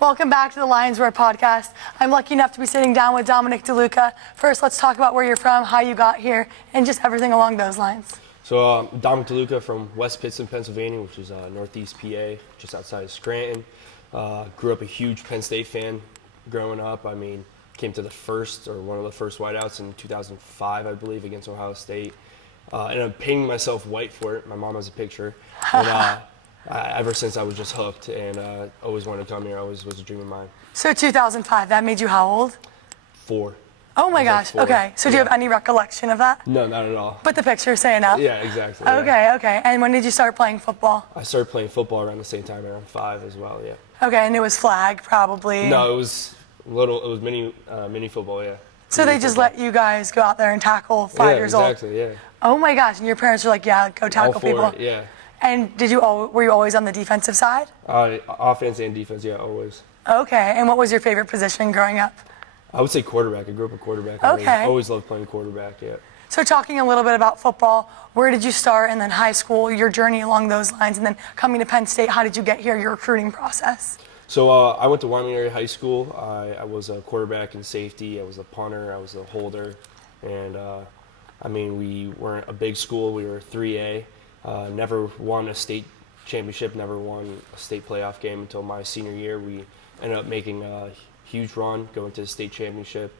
Welcome back to the Lions Roar podcast. I'm lucky enough to be sitting down with Dom DeLuca. First, let's talk about where you're from, how you got here, and just everything along those lines. So Dom DeLuca from West Pittston, Pennsylvania, which is northeast PA, just outside of Scranton. Grew up a huge Penn State fan growing up. I mean, came to one of the first whiteouts in 2005, I believe, against Ohio State. Ended up painting myself white for it. My mom has a picture. And, ever since I was just hooked and always wanted to come here. Always was a dream of mine. So 2005, that made you how old? 4. Oh my gosh, like 4. Okay. So do you have any recollection of that? No, not at all. But the picture's saying enough? Yeah, exactly. Okay. And when did you start playing football? I started playing football around the same time, around 5 as well, yeah. Okay, and it was flag probably? No, it was mini football, yeah. So they just let you guys go out there and tackle 5 years old? Yeah, exactly, yeah. Oh my gosh, and your parents were like, yeah, go tackle All people? for it, yeah. And were you always on the defensive side? Offense and defense, yeah, always. Okay, and what was your favorite position growing up? I would say quarterback. I grew up a quarterback. Okay. I always loved playing quarterback, yeah. So talking a little bit about football, where did you start, and then high school, your journey along those lines, and then coming to Penn State, how did you get here, your recruiting process? So I went to Wyoming Area High School. I was a quarterback and safety. I was a punter. I was a holder. And, we weren't a big school. We were 3A. Never won a state championship, never won a state playoff game until my senior year. We ended up making a huge run, going to the state championship.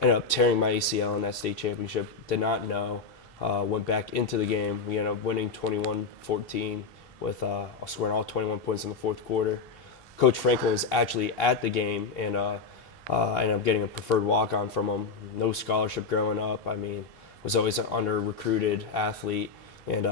Ended up tearing my ACL in that state championship. Did not know. Went back into the game. We ended up winning 21-14 with scoring all 21 points in the fourth quarter. Coach Franklin was actually at the game, and I ended up getting a preferred walk-on from him. No scholarship growing up. Was always an under-recruited athlete, and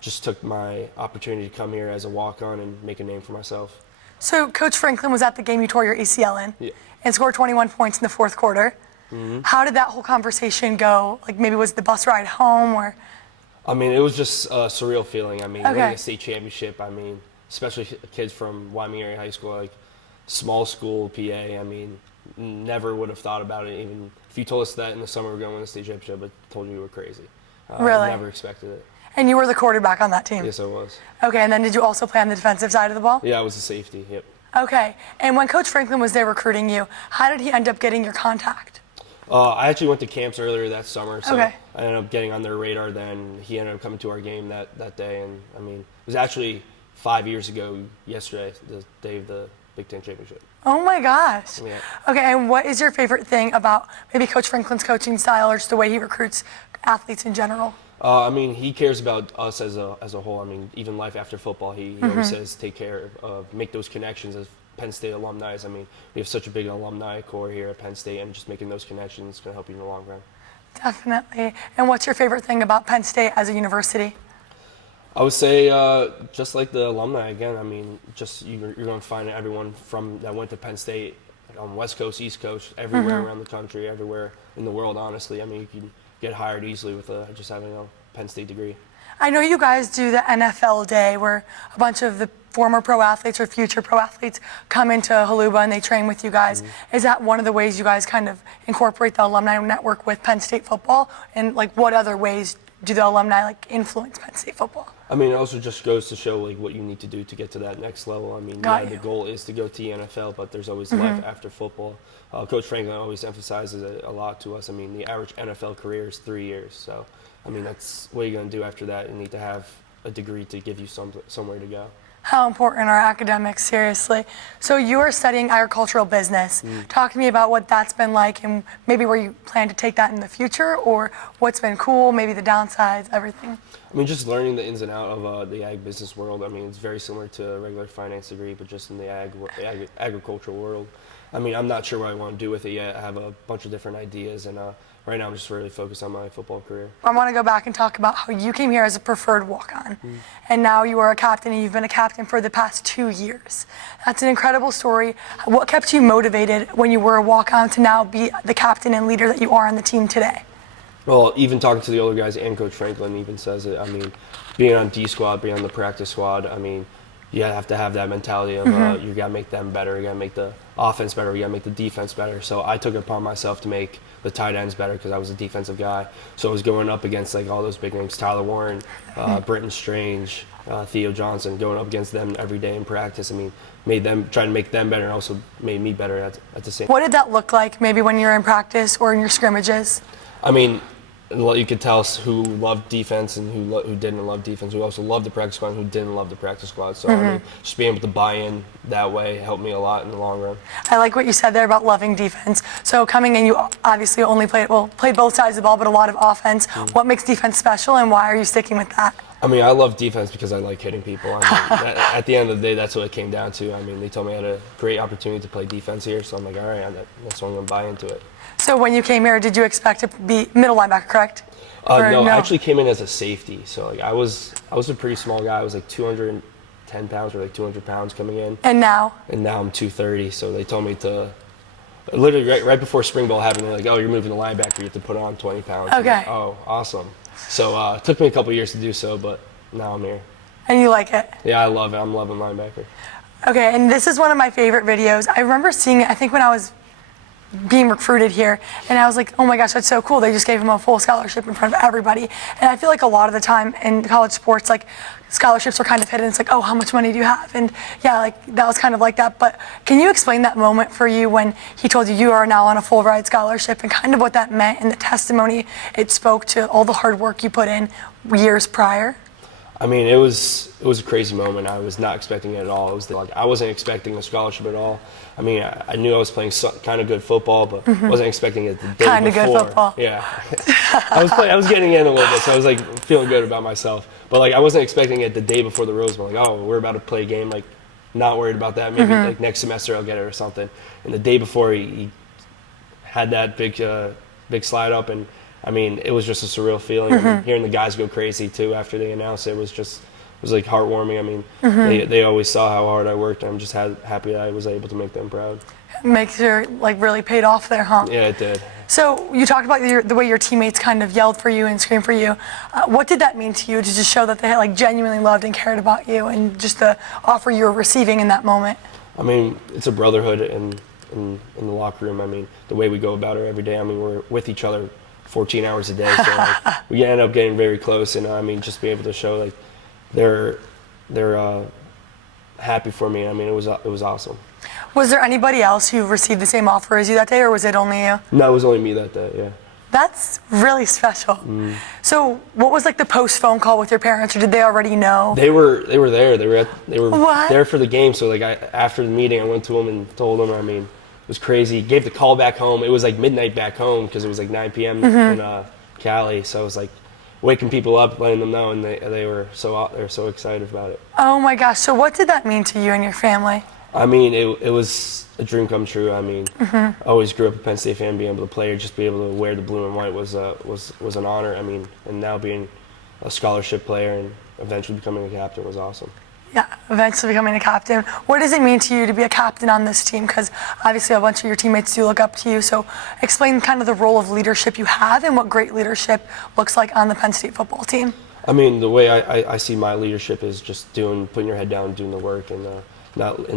just took my opportunity to come here as a walk-on and make a name for myself. So Coach Franklin was at the game you tore your ACL in, Yeah. and scored 21 points in the fourth quarter. Mm-hmm. How did that whole conversation go? Like maybe was the bus ride home, or? It was just a surreal feeling. Winning Okay. a state championship, especially kids from Wyoming Area High School, like small school PA, never would have thought about it. Even if you told us that in the summer we're going to win the state championship, I told you we were crazy. Really? I never expected it. And you were the quarterback on that team? Yes, I was. Okay, and then did you also play on the defensive side of the ball? Yeah, I was a safety, yep. Okay, and when Coach Franklin was there recruiting you, how did he end up getting your contact? I actually went to camps earlier that summer, so Okay. I ended up getting on their radar then. He ended up coming to our game that day, and it was actually 5 years ago yesterday, the day of the Big Ten Championship. Oh my gosh. Yeah. Okay, and what is your favorite thing about maybe Coach Franklin's coaching style or just the way he recruits athletes in general? He cares about us as a whole. Even life after football, he always says take care of, make those connections as Penn State alumni. We have such a big alumni core here at Penn State, and just making those connections is going to help you in the long run. Definitely. And what's your favorite thing about Penn State as a university? I would say just like the alumni again. You're going to find everyone that went to Penn State on West Coast, East Coast, everywhere around the country, everywhere in the world. Honestly, you can get hired easily with just having a Penn State degree. I know you guys do the NFL Day where a bunch of the former pro athletes or future pro athletes come into Haluba and they train with you guys. Mm-hmm. Is that one of the ways you guys kind of incorporate the alumni network with Penn State football? And what other ways do the alumni influence Penn State football? It also just goes to show what you need to do to get to that next level. The goal is to go to the NFL, but there's always life after football. Coach Franklin always emphasizes it a lot to us. The average NFL career is 3 years. So, that's what you're going to do after that. You need to have a degree to give you somewhere to go. How important are academics, seriously. So you are studying agricultural business. Talk to me about what that's been like and maybe where you plan to take that in the future, or what's been cool, maybe the downsides, everything. Just learning the ins and outs of the ag business world. It's very similar to a regular finance degree, but just in the agricultural world. I'm not sure what I want to do with it yet. I have a bunch of different ideas, and right now I'm just really focused on my football career. I want to go back and talk about how you came here as a preferred walk-on, and now you are a captain, and you've been a captain for the past 2 years. That's an incredible story. What kept you motivated when you were a walk-on to now be the captain and leader that you are on the team today? Well, even talking to the older guys, and Coach Franklin even says it. Being on D squad, being on the practice squad, you have to have that mentality of you got to make them better, you got to make the offense better, you got to make the defense better. So I took it upon myself to make the tight ends better because I was a defensive guy. So I was going up against like all those big names, Tyler Warren, Britton Strange, Theo Johnson, going up against them every day in practice. I mean, trying to make them better and also made me better at the same time. What did that look like maybe when you're in practice or in your scrimmages? I mean, you could tell who loved defense and who didn't love defense, who also loved the practice squad and who didn't love the practice squad. So I mean, just being able to buy in that way helped me a lot in the long run. I like what you said there about loving defense. So coming in, you obviously only played both sides of the ball, but a lot of offense. What makes defense special, and why are you sticking with that? I mean, I love defense because I like hitting people. I mean, at the end of the day, that's what it came down to. I mean, they told me I had a great opportunity to play defense here, so I'm like, all right, that's why I'm going to buy into it. So when you came here, did you expect to be middle linebacker, correct? No, I actually came in as a safety. So like I was a pretty small guy. I was like 210 pounds or like 200 pounds coming in. And now? And now I'm 230. So they told me to, literally right before spring ball happened, they're like, oh, you're moving to linebacker. You have to put on 20 pounds. Okay. Like, oh, awesome. So it took me a couple years to do so, but now I'm here. And you like it? Yeah, I love it. I'm loving linebacker. Okay, and this is one of my favorite videos. I remember seeing it, I think when I was being recruited here, and I was like, oh my gosh, that's so cool. They just gave him a full scholarship in front of everybody. And I feel like a lot of the time in college sports, like scholarships are kind of hidden. It's like, oh, how much money do you have? And yeah, like that was kind of like that. But can you explain that moment for you when he told you you are now on a full ride scholarship and kind of what that meant and the testimony it spoke to all the hard work you put in years prior? I mean, it was a crazy moment. I was not expecting it at all. It was like I wasn't expecting a scholarship at all. I mean, I knew I was playing kind of good football, but wasn't expecting it the day kind before. Kind of good football. Yeah, I was getting in a little bit, so I was like feeling good about myself. But like I wasn't expecting it the day before the Rose Bowl. Like, oh, we're about to play a game. Like, not worried about that. Maybe like next semester I'll get it or something. And the day before he had that big slide up, and I mean, it was just a surreal feeling. I mean, hearing the guys go crazy too after they announced it was like heartwarming. I mean, they always saw how hard I worked. I'm just happy that I was able to make them proud. Makes you like really paid off there, huh? Yeah, it did. So you talked about the way your teammates kind of yelled for you and screamed for you. What did that mean to you to just show that they like genuinely loved and cared about you and just the offer you were receiving in that moment? I mean, it's a brotherhood in the locker room. I mean, the way we go about it every day. I mean, we're with each other 14 hours a day, so like, we end up getting very close. And I mean, just be able to show like they're happy for me. I mean, it was awesome. Was there anybody else who received the same offer as you that day, or was it only you? No, it was only me that day. Yeah. That's really special. So, what was like the post phone call with your parents, or did they already know? They were there. They were What? there for the game. So like after the meeting, I went to them and told them. I mean, it was crazy. Gave the call back home. It was like midnight back home because it was like 9 p.m. in Cali. So I was like waking people up, letting them know, and they were so excited about it. Oh my gosh! So what did that mean to you and your family? I mean, it was a dream come true. I mean, I always grew up a Penn State fan. Being able to play or just be able to wear the blue and white was an honor. I mean, and now being a scholarship player and eventually becoming a captain was awesome. Yeah, eventually becoming a captain. What does it mean to you to be a captain on this team? Because obviously a bunch of your teammates do look up to you. So explain kind of the role of leadership you have and what great leadership looks like on the Penn State football team. I mean, the way I see my leadership is just putting your head down and doing the work and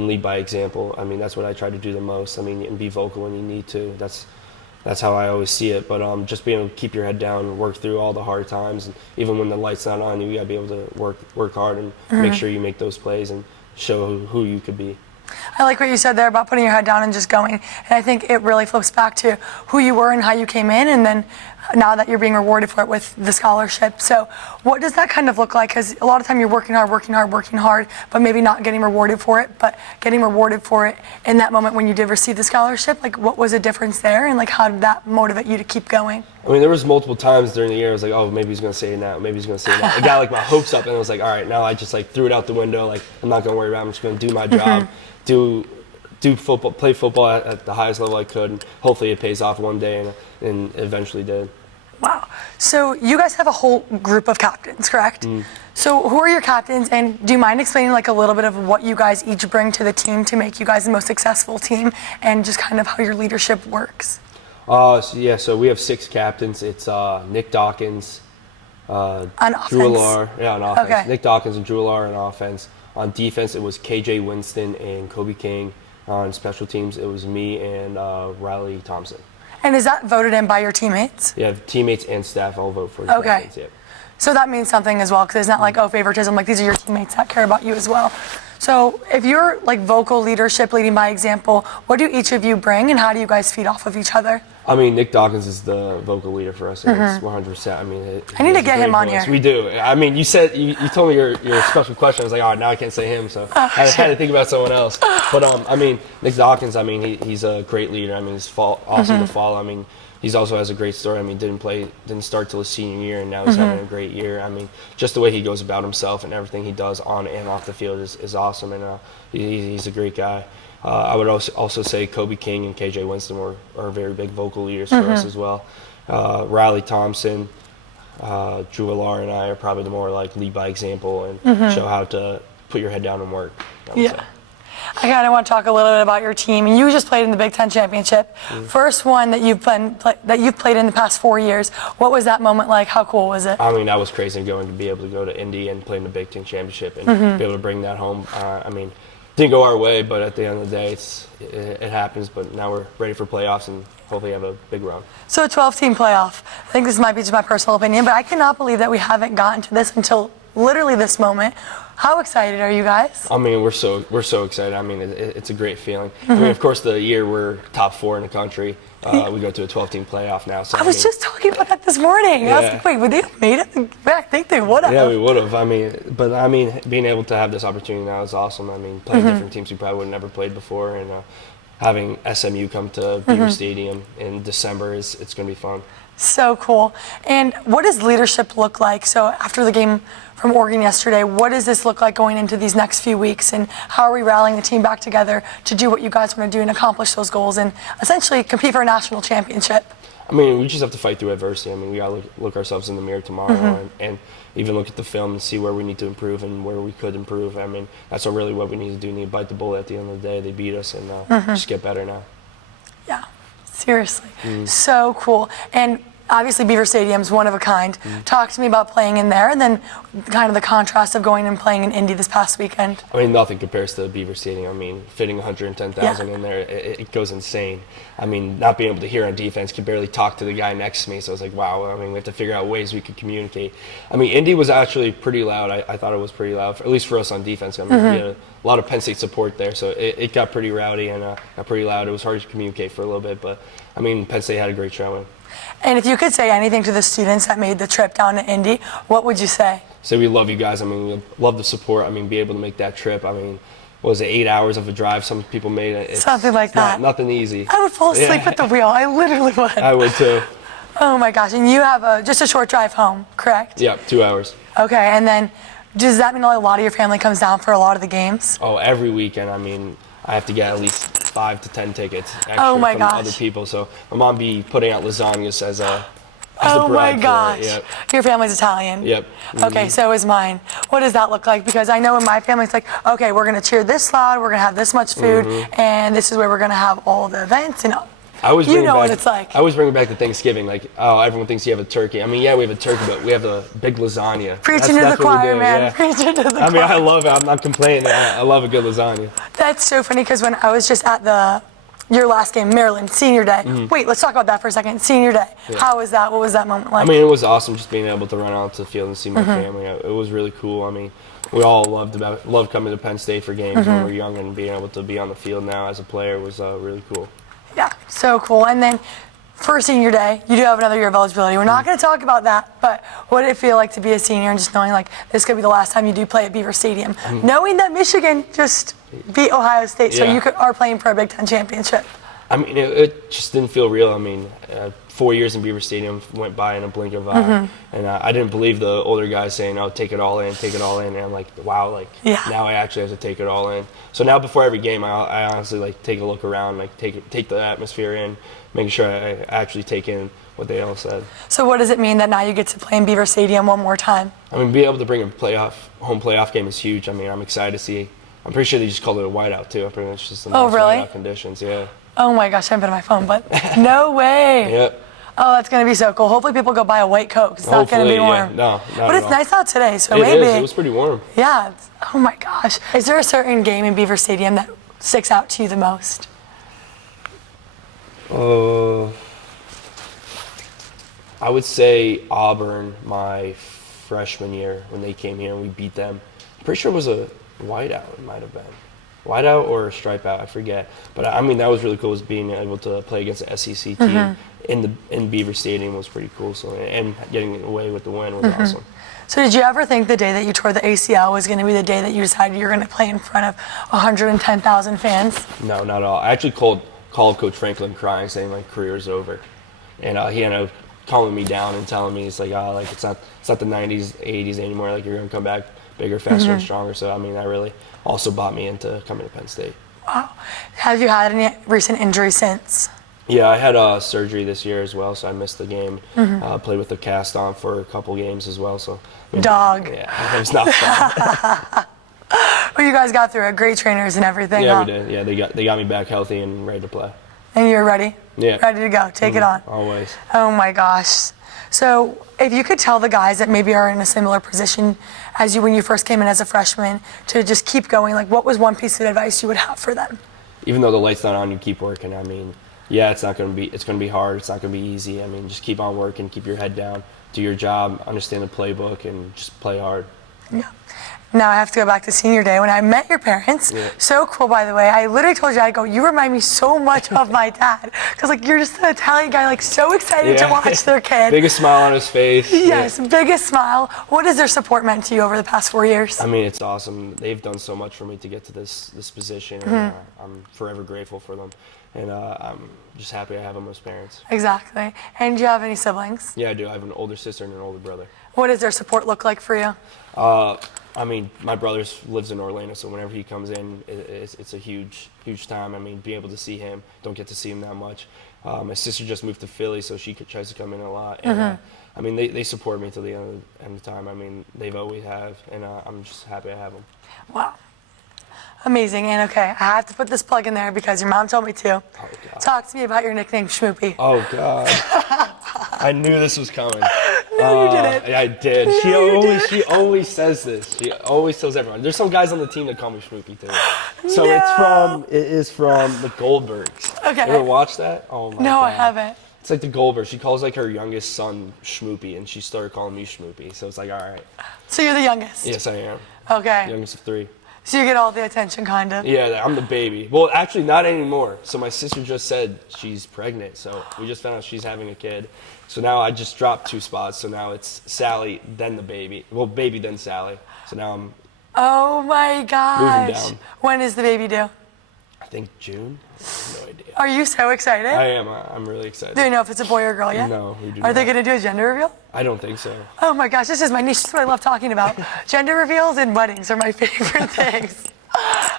lead by example. I mean, that's what I try to do the most. I mean, and be vocal when you need to. That's how I always see it. But just being able to keep your head down and work through all the hard times, and even when the light's not on, you gotta be able to work hard and make sure you make those plays and show who you could be. I like what you said there about putting your head down and just going. And I think it really flips back to who you were and how you came in, and then now that you're being rewarded for it with the scholarship. So what does that kind of look like? Because a lot of time you're working hard, but maybe not getting rewarded for it, but getting rewarded for it in that moment when you did receive the scholarship. Like, what was the difference there, and like how did that motivate you to keep going? I mean, there was multiple times during the year I was like, oh, maybe he's going to say it now, maybe he's going to say it now. I got like my hopes up, and I was like, all right, now I just like threw it out the window. Like, I'm not going to worry about it. I'm just going to do my job, do football, play football at the highest level I could, and hopefully it pays off one day, and eventually did. Wow. So you guys have a whole group of captains, correct? So who are your captains, and do you mind explaining like a little bit of what you guys each bring to the team to make you guys the most successful team, and just kind of how your leadership works? So we have 6 captains. It's Nick Dawkins, on offense. Drew Allar, on offense. Okay. Nick Dawkins and Drew Allar on offense. On defense, it was KJ Winston and Kobe King. On special teams, it was me and Riley Thompson. And is that voted in by your teammates? Yeah, teammates and staff all vote for the Okay. captains, yeah. So that means something as well, because it's not like, oh, favoritism, like these are your teammates that care about you as well. So if you're like vocal leadership, leading by example, what do each of you bring and how do you guys feed off of each other? I mean, Nick Dawkins is the vocal leader for us. It's 100%. I mean, I need to get him on here. We do. I mean, you told me your special question. I was like, oh, now I can't say him, so I had to think about someone else. But I mean, Nick Dawkins. I mean, he's a great leader. I mean, he's awesome to follow. I mean, he's also has a great story. I mean, didn't start till his senior year, and now he's having a great year. I mean, just the way he goes about himself and everything he does on and off the field is awesome, and he's a great guy. I would also say Kobe King and KJ Winston are very big vocal leaders for us as well. Riley Thompson, Drew Villar, and I are probably the more like lead by example and show how to put your head down and work. Yeah. I kind of want to talk a little bit about your team. And you just played in the Big Ten Championship. First one that you've played in the past 4 years. What was that moment like? How cool was it? I mean, that was crazy to be able to go to Indy and play in the Big Ten Championship and be able to bring that home. I mean, didn't go our way, but at the end of the day, it happens. But now we're ready for playoffs and hopefully have a big run. So a 12-team playoff. I think this might be just my personal opinion, but I cannot believe that we haven't gotten to this until literally this moment. How excited are you guys? I mean, we're so excited. I mean, it's a great feeling. I mean, of course, the year we're top 4 in the country, we go to a 12-team playoff now. So I was just talking about that this morning. Yeah. I was like, wait, would they have made it? I think they would have. Yeah, we would have. I mean, being able to have this opportunity now is awesome. I mean, playing different teams we probably would have never played before, and having SMU come to Beaver Stadium in December it's going to be fun. So cool. And what does leadership look like? So after the game from Oregon yesterday, what does this look like going into these next few weeks? And how are we rallying the team back together to do what you guys want to do and accomplish those goals and essentially compete for a national championship? I mean, we just have to fight through adversity. I mean, we got to look ourselves in the mirror tomorrow and even look at the film and see where we need to improve and where we could improve. I mean, that's really what we need to do. We need to bite the bullet at the end of the day. They beat us and just get better now. Yeah, seriously. So cool. And obviously Beaver Stadium's one of a kind. Talk to me about playing in there and then kind of the contrast of going and playing in Indy this past weekend. I mean, nothing compares to Beaver Stadium. I mean, fitting 110,000 in there, it goes insane. I mean, not being able to hear on defense, could barely talk to the guy next to me, so I was like, wow, I mean, we have to figure out ways we could communicate. I mean, Indy was actually pretty loud. I thought it was pretty loud, at least for us on defense. I mean, we had a lot of Penn State support there, so it got pretty rowdy and got pretty loud. It was hard to communicate for a little bit, but I mean, Penn State had a great showing. And if you could say anything to the students that made the trip down to Indy, what would you say? So we love you guys. I mean, we love the support. I mean, be able to make that trip. I mean, what was it, 8 hours of a drive? Some people made it. Something like that. Nothing easy. I would fall asleep at the wheel. I literally would. I would too. Oh my gosh. And you have just a short drive home, correct? Yeah, 2 hours. Okay. And then does that mean a lot of your family comes down for a lot of the games? Oh, every weekend. I mean, I have to get at least 5 to 10 tickets extra from other people. So my mom be putting out lasagnas as the oh bride my gosh. Yep. Your family's Italian? Yep. Okay, so is mine. What does that look like? Because I know in my family it's like, okay, we're going to cheer this loud, we're going to have this much food, and this is where we're going to have all the events. And you know what it's like. I always bring it back to Thanksgiving. Like, oh, everyone thinks you have a turkey. I mean, yeah, we have a turkey, but we have a big lasagna. Preaching to the choir, man. Yeah. Preaching to the choir. I mean, I love it. I'm not complaining. I love a good lasagna. That's so funny because when I was just at your last game, Maryland, senior day. Wait, let's talk about that for a second. Senior day. Yeah. How was that? What was that moment like? I mean, it was awesome just being able to run out to the field and see my family. It was really cool. I mean, we all loved coming to Penn State for games when we were young, and being able to be on the field now as a player was really cool. Yeah, so cool. And then for senior day, you do have another year of eligibility. We're not going to talk about that, but what did it feel like to be a senior and just knowing like this could be the last time you do play at Beaver Stadium? Knowing that Michigan just beat Ohio State, so you are playing for a Big Ten championship. I mean, it just didn't feel real. I mean, 4 years in Beaver Stadium went by in a blink of an eye. And I didn't believe the older guys saying, oh, take it all in, take it all in. And I'm like, wow, like now I actually have to take it all in. So now before every game, I honestly like take a look around, like take the atmosphere in, making sure I actually take in what they all said. So what does it mean that now you get to play in Beaver Stadium one more time? I mean, being able to bring a home playoff game is huge. I mean, I'm excited to see. I'm pretty sure they just called it a whiteout too. I'm pretty much just the nice whiteout conditions, yeah. Oh my gosh, I haven't been on my phone, but no way. Yep. Oh, that's going to be so cool. Hopefully people go buy a white coat because it's not going to be warm. Yeah. No, but it's nice out today, so it maybe. It was pretty warm. Yeah. Oh my gosh. Is there a certain game in Beaver Stadium that sticks out to you the most? I would say Auburn my freshman year when they came here and we beat them. I'm pretty sure it was a whiteout, it might have been. Whiteout or a stripe out, I forget. But I mean, that was really cool, was being able to play against the SEC team in Beaver Stadium was pretty cool. So, and getting away with the win was awesome. So did you ever think the day that you tore the ACL was going to be the day that you decided you were going to play in front of 110,000 fans? No, not at all. I actually called Coach Franklin crying, saying my career's over, and he ended up calming me down and telling me it's like it's not the 90s, 80s anymore. Like, you're gonna come back bigger, faster, and stronger. So I mean, that really also bought me into coming to Penn State. Wow. Have you had any recent injuries since? Yeah, I had surgery this year as well, so I missed the game. Played with the cast on for a couple games as well. So Dog. Yeah, it was not fun. Well, you guys got through it. Great trainers and everything. Yeah, huh? we did. Yeah, they got me back healthy and ready to play. And you're ready? Yeah. Ready to go. Take it on. Always. Oh my gosh. So if you could tell the guys that maybe are in a similar position as you when you first came in as a freshman to just keep going, like, what was one piece of advice you would have for them? Even though the light's not on, you keep working. I mean, yeah, it's going to be hard. It's not going to be easy. I mean, just keep on working, keep your head down, do your job, understand the playbook, and just play hard. Yeah. Now I have to go back to senior day when I met your parents. Yeah. So cool, by the way. I literally told you, I go, you remind me so much of my dad. Because, like, you're just an Italian guy, like, so excited to watch their kid. Biggest smile on his face. Yes, biggest smile. What has their support meant to you over the past 4 years? I mean, it's awesome. They've done so much for me to get to this position, and I'm forever grateful for them. And I'm just happy I have them as parents. Exactly. And do you have any siblings? Yeah, I do. I have an older sister and an older brother. What does their support look like for you? I mean, my brother lives in Orlando, so whenever he comes in, it's a huge time. I mean, being able to see him, don't get to see him that much. My sister just moved to Philly, so she tries to come in a lot. And, I mean, they support me till the end of the time. I mean, they've always have, and I'm just happy I have them. Wow. Amazing. And okay, I have to put this plug in there because your mom told me to. Oh, God. Talk to me about your nickname, Schmoopy. Oh, God. I knew this was coming. No, you didn't. Yeah, I did. No, She always says this. She always tells everyone. There's some guys on the team that call me Schmoopy too. So No. it is from the Goldbergs. Okay. You ever watch that? Oh my God. No, I haven't. It's like the Goldbergs. She calls like her youngest son Schmoopy, and she started calling me Schmoopy. So it's like, all right. So you're the youngest? Yes, I am. Okay. Youngest of 3. So you get all the attention, kind of? Yeah, I'm the baby. Well, actually, not anymore. So my sister just said she's pregnant. So we just found out she's having a kid. So now I just dropped 2 spots. So now it's Sally, then the baby. Well, baby, then Sally. So now I'm Oh my gosh. moving down. When is the baby due? I think June. I have no idea. Are you so excited? I am. I'm really excited. Do you know if it's a boy or girl yet? No, we do Are they not. going to do a gender reveal? I don't think so. Oh my gosh, this is my niche. This is what I love talking about. Gender reveals and weddings are my favorite things.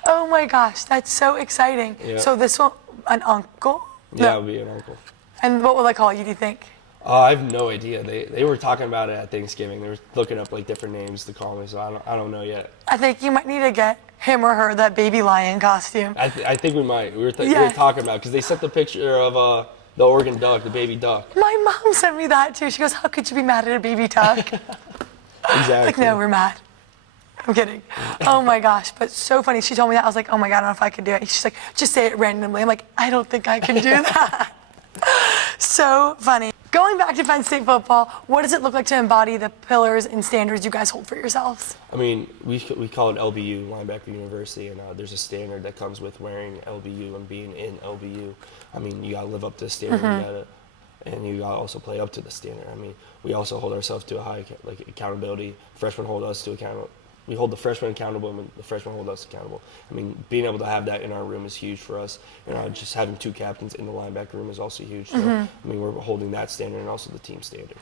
Oh my gosh, that's so exciting. Yeah. So this one, an uncle? Yeah, I'll be an uncle. And what will I call you, do you think? I have no idea. They were talking about it at Thanksgiving. They were looking up like different names to call me, so I don't know yet. I think you might need to get him or her that baby lion costume. I think we might. We were Yes. talking about because they sent the picture of the Oregon duck, the baby duck. My mom sent me that too. She goes, how could you be mad at a baby duck? Exactly. Like, no, we're mad. I'm kidding. Oh my gosh, but so funny. She told me that. I was like, oh my God, I don't know if I could do it. She's like, just say it randomly. I'm like, I don't think I can do that. So funny. Going back to Penn State football, what does it look like to embody the pillars and standards you guys hold for yourselves? I mean, we call it LBU, Linebacker University, and there's a standard that comes with wearing LBU and being in LBU. I mean, you gotta live up to the standard, and you gotta also play up to the standard. I mean, we also hold ourselves to a high accountability. Freshmen hold us to account. We hold the freshmen accountable, and the freshmen hold us accountable. I mean, being able to have that in our room is huge for us. And just having 2 captains in the linebacker room is also huge. So, I mean, we're holding that standard and also the team standard.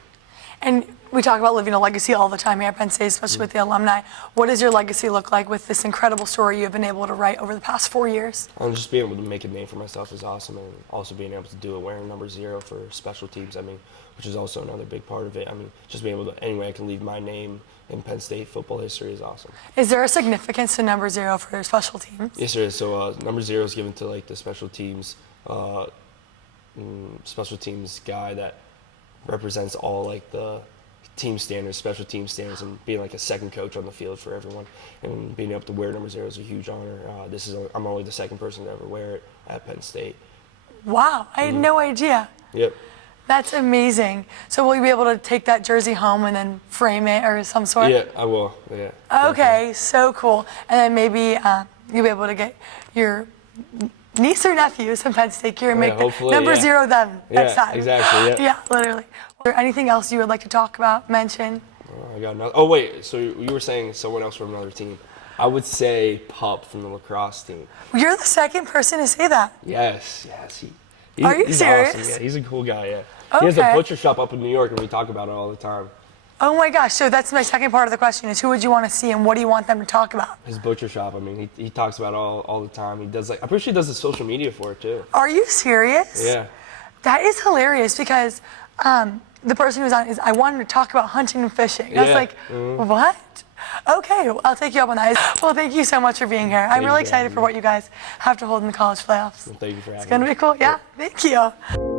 And we talk about living a legacy all the time here at Penn State, especially with the alumni. What does your legacy look like with this incredible story you've been able to write over the past 4 years? Just being able to make a name for myself is awesome, and also being able to do it wearing number 0 for special teams, I mean, which is also another big part of it. I mean, just being able to, any way I can leave my name in Penn State football history is awesome. Is there a significance to number 0 for their special teams? Yes, there is. So number 0 is given to like the special teams guy that represents all like the team standards, special team standards, and being like a second coach on the field for everyone. And being able to wear number 0 is a huge honor. I'm only the second person to ever wear it at Penn State. Wow, I had no idea. Yep. That's amazing. So will you be able to take that jersey home and then frame it or some sort? Yeah, I will. Yeah. Okay, so cool. And then maybe you'll be able to get your niece or nephew some Penn State gear and make hopefully, number yeah. 0 them next Yeah, time. exactly. Yeah. Yeah, literally. Is there anything else you would like to talk about, mention? I got another. Oh wait, so you were saying someone else from another team? I would say Pup from the lacrosse team. You're the second person to say that. Yes. Are you he's serious? Awesome. Yeah, he's a cool guy. Yeah. He has Okay. a butcher shop up in New York, and we talk about it all the time. Oh my gosh, so that's my second part of the question is who would you want to see and what do you want them to talk about? His butcher shop. I mean, he talks about it all the time. He does I'm pretty sure he does the social media for it too. Are you serious? Yeah. That is hilarious because the person who's on is I wanted to talk about hunting and fishing. I was Yeah. like, what? Okay, well, I'll take you up on that. Well, thank you so much for being here. I'm you really for excited having for me. what you guys have to hold in the college playoffs. Well, thank you for having me. It's going to be cool. Yeah, thank you.